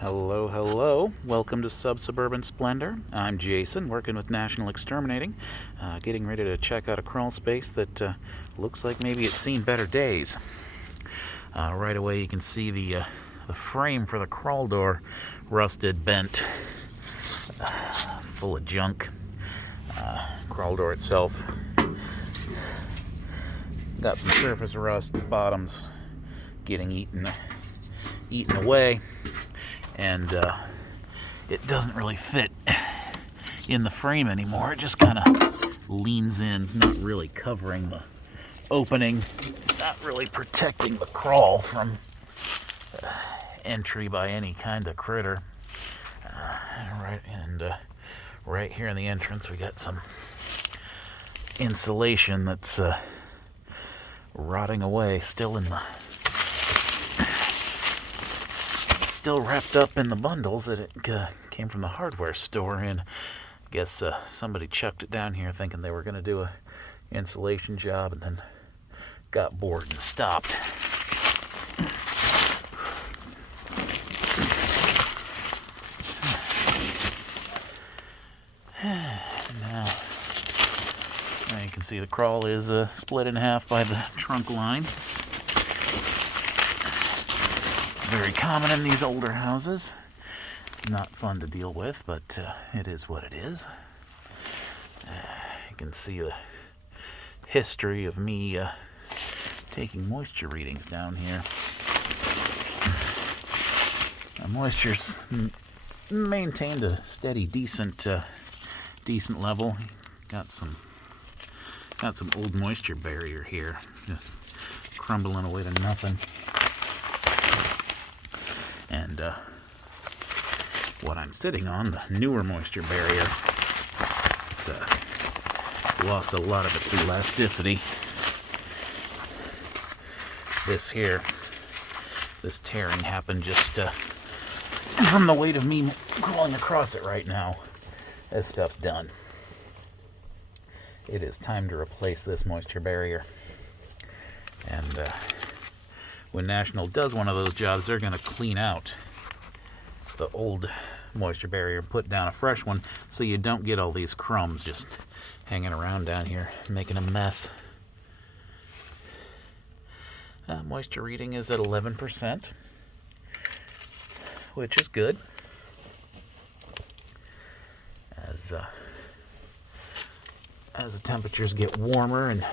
Hello, hello. Welcome to Sub-Suburban Splendor. I'm Jason, working with National Exterminating, getting ready to check out a crawl space that looks like maybe it's seen better days. Right away you can see the frame for the crawl door rusted, bent, full of junk. Crawl door itself got some surface rust, the bottom's getting eaten away, and it doesn't really fit in the frame anymore. It just kind of leans in. It's not really covering the opening, not really protecting the crawl from entry by any kind of critter. Right here in the entrance we got some insulation that's rotting away, still wrapped up in the bundles that it came from the hardware store, and I guess somebody chucked it down here thinking they were going to do a insulation job and then got bored and stopped. Now you can see the crawl is split in half by the trunk line. Very common in these older houses. Not fun to deal with, but it is what it is. You can see the history of me taking moisture readings down here. Moisture's maintained a steady, decent level. Got some old moisture barrier here, just crumbling away to nothing. And what I'm sitting on, the newer moisture barrier, it's lost a lot of its elasticity. This tearing happened just from the weight of me crawling across it right now. This stuff's done. It is time to replace this moisture barrier. And when National does one of those jobs, they're going to clean out the old moisture barrier, put down a fresh one, so you don't get all these crumbs just hanging around down here, making a mess. Moisture reading is at 11%, which is good. As the temperatures get warmer and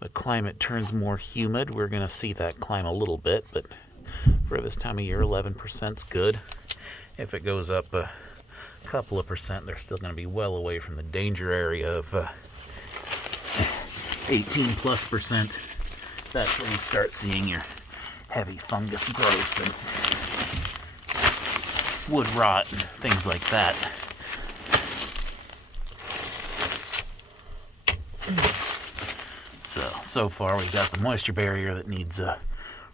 the climate turns more humid, we're going to see that climb a little bit, but for this time of year, 11% is good. If it goes up a couple of percent, they're still going to be well away from the danger area of 18+%. That's when you start seeing your heavy fungus growth and wood rot and things like that. So far we got the moisture barrier that needs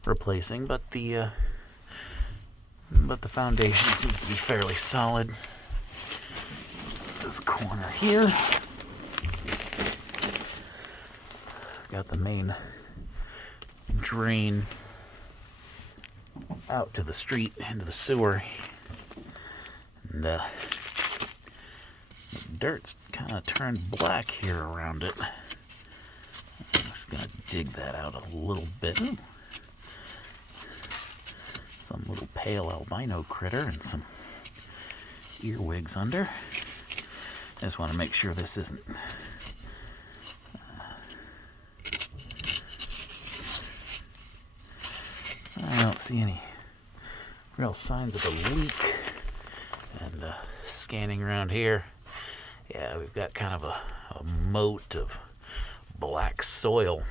replacing, but the foundation seems to be fairly solid. This corner here, got the main drain out to the street, into the sewer, and the dirt's kind of turned black here around it. Gonna dig that out a little bit. Ooh. Some little pale albino critter and some earwigs under. I just want to make sure this isn't I don't see any real signs of a leak. And scanning around here, yeah, we've got kind of a moat of black soil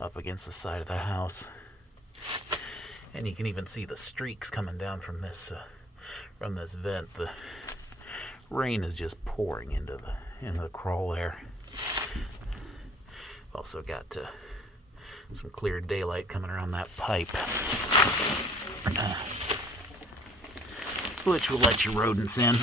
up against the side of the house, and you can even see the streaks coming down from this vent. The rain is just pouring into the crawl there. Also got some clear daylight coming around that pipe, which will let your rodents in.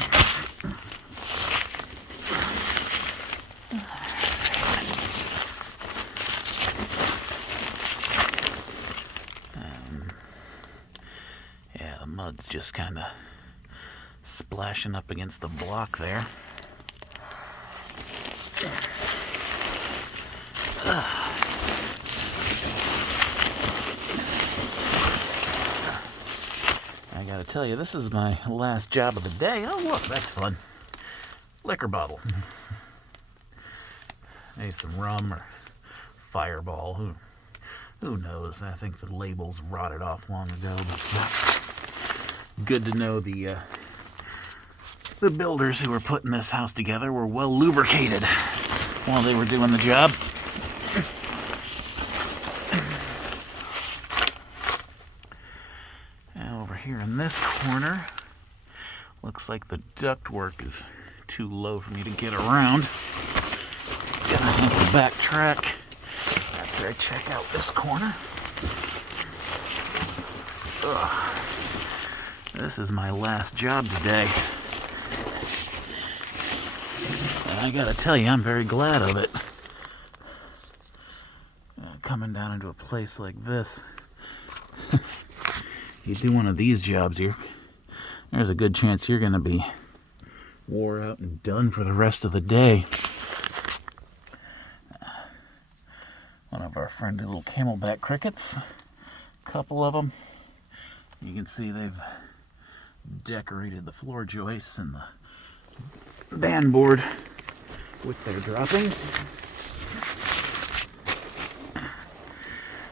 the mud's just kind of splashing up against the block there. I gotta tell you, this is my last job of the day. Oh, look, that's fun. Liquor bottle. Maybe some rum or Fireball. Who knows? I think the label's rotted off long ago, but good to know the builders who were putting this house together were well lubricated while they were doing the job. Now over here in this corner, looks like the ductwork is too low for me to get around. Gonna have to backtrack after I check out this corner. Ugh. This is my last job today. And I gotta tell you, I'm very glad of it. Coming down into a place like this. You do one of these jobs here, there's a good chance you're gonna be wore out and done for the rest of the day. One of our friendly little camelback crickets, a couple of them. You can see they've decorated the floor joists and the bandboard with their droppings.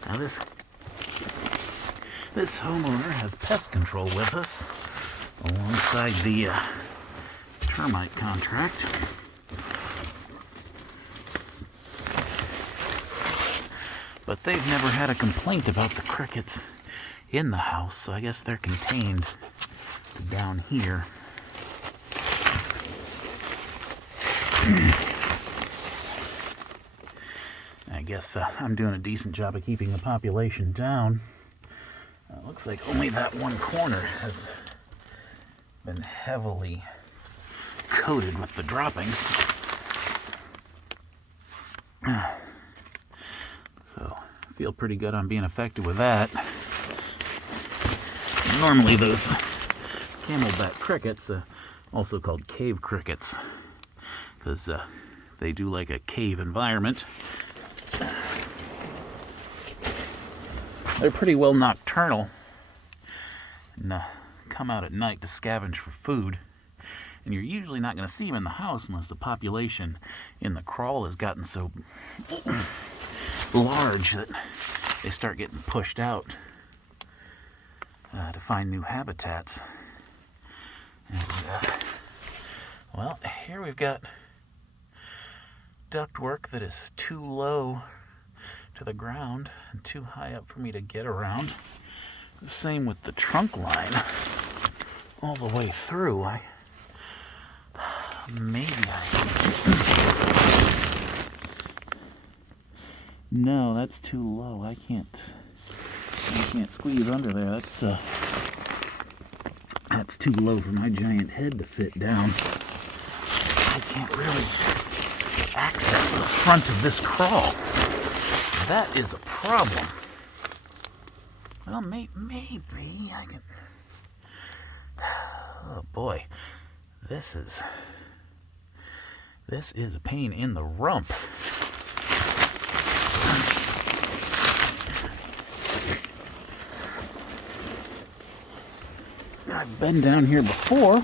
Now this homeowner has pest control with us alongside the termite contract. But they've never had a complaint about the crickets in the house, so I guess they're contained down here. I guess I'm doing a decent job of keeping the population down. Looks like only that one corner has been heavily coated with the droppings. So I feel pretty good on being effective with that. Normally those camelback crickets, also called cave crickets, because they do like a cave environment. They're pretty well nocturnal and come out at night to scavenge for food. And you're usually not going to see them in the house unless the population in the crawl has gotten so large that they start getting pushed out to find new habitats. And, well, here we've got ductwork that is too low to the ground and too high up for me to get around. The same with the trunk line all the way through. No, that's too low. I can't squeeze under there. That's too low for my giant head to fit down. I can't really access the front of this crawl. That is a problem. Well, maybe I can... Oh boy, this is a pain in the rump. I've been down here before,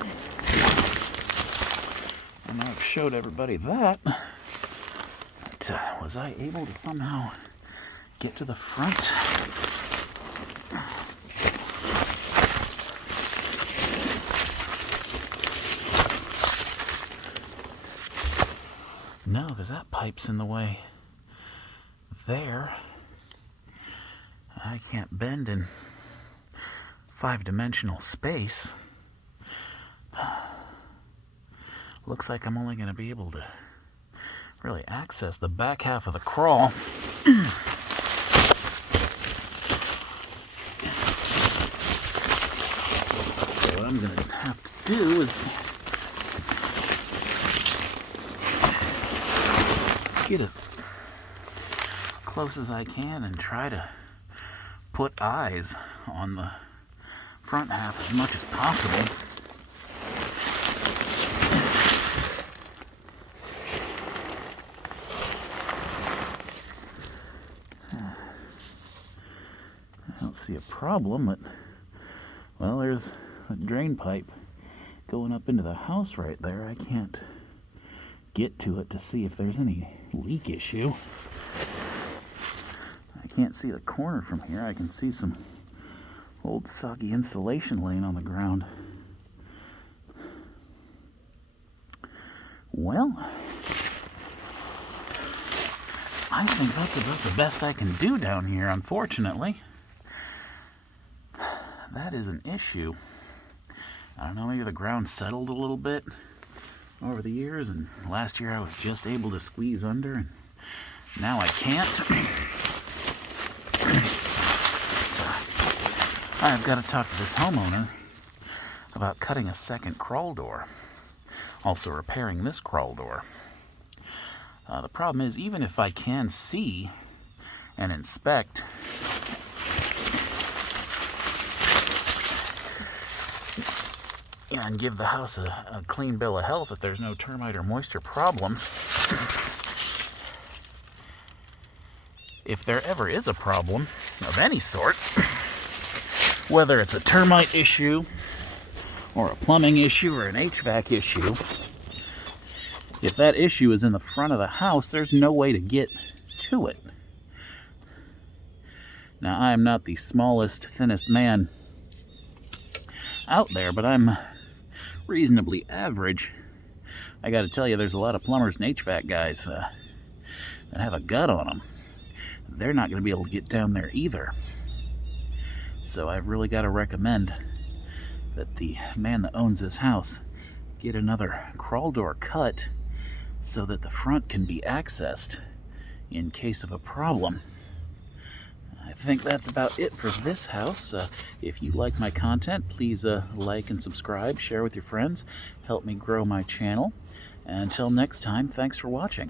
and I've showed everybody that. But was I able to somehow get to the front? No, because that pipe's in the way there. I can't bend in 5-dimensional space. Looks like I'm only going to be able to really access the back half of the crawl. So what I'm going to have to do is get as close as I can and try to put eyes on the front half as much as possible. I don't see a problem, but, well, there's a drain pipe going up into the house right there. I can't get to it to see if there's any leak issue. I can't see the corner from here. I can see some old soggy insulation laying on the ground. Well, I think that's about the best I can do down here, unfortunately. That is an issue. I don't know, maybe the ground settled a little bit over the years, and last year I was just able to squeeze under, and now I can't. So I've got to talk to this homeowner about cutting a second crawl door, also repairing this crawl door. The problem is, even if I can see and inspect and give the house a clean bill of health if there's no termite or moisture problems, if there ever is a problem of any sort, whether it's a termite issue or a plumbing issue or an HVAC issue, if that issue is in the front of the house, there's no way to get to it. Now, I am not the smallest, thinnest man out there, but I'm reasonably average. I got to tell you, there's a lot of plumbers and HVAC guys that have a gut on them. They're not going to be able to get down there either. So I've really got to recommend that the man that owns this house get another crawl door cut so that the front can be accessed in case of a problem. I think that's about it for this house. If you like my content, please like and subscribe, share with your friends, help me grow my channel. And until next time, thanks for watching.